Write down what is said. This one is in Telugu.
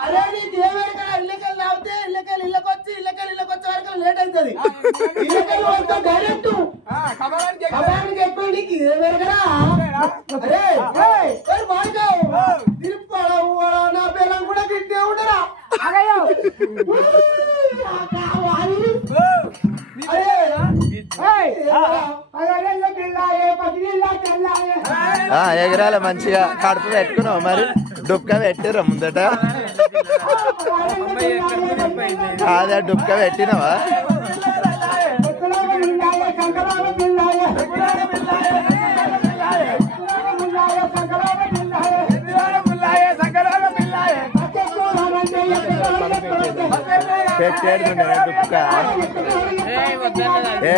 అరే నీకు ఏమైనా ఇళ్ళకెళ్ళి అవుతే ఇళ్ళకి వచ్చి వచ్చే వరకు లేట్ అవుతుంది. ఇళ్ళకెళ్ళి వస్తే డైరెక్ట్ కబానికి ఎక్కువ నీకు ఏమైనా అరే తిరుపడవు నా పిల్లలు కూడా గిట్టే ఉండరా ఎగరాల మంచిగా కడుపు పెట్టుకున్నావు మరి డుక్క పెట్టిరా ముందట అదే డుక్క పెట్టినవా పెట్టేడు డుక్క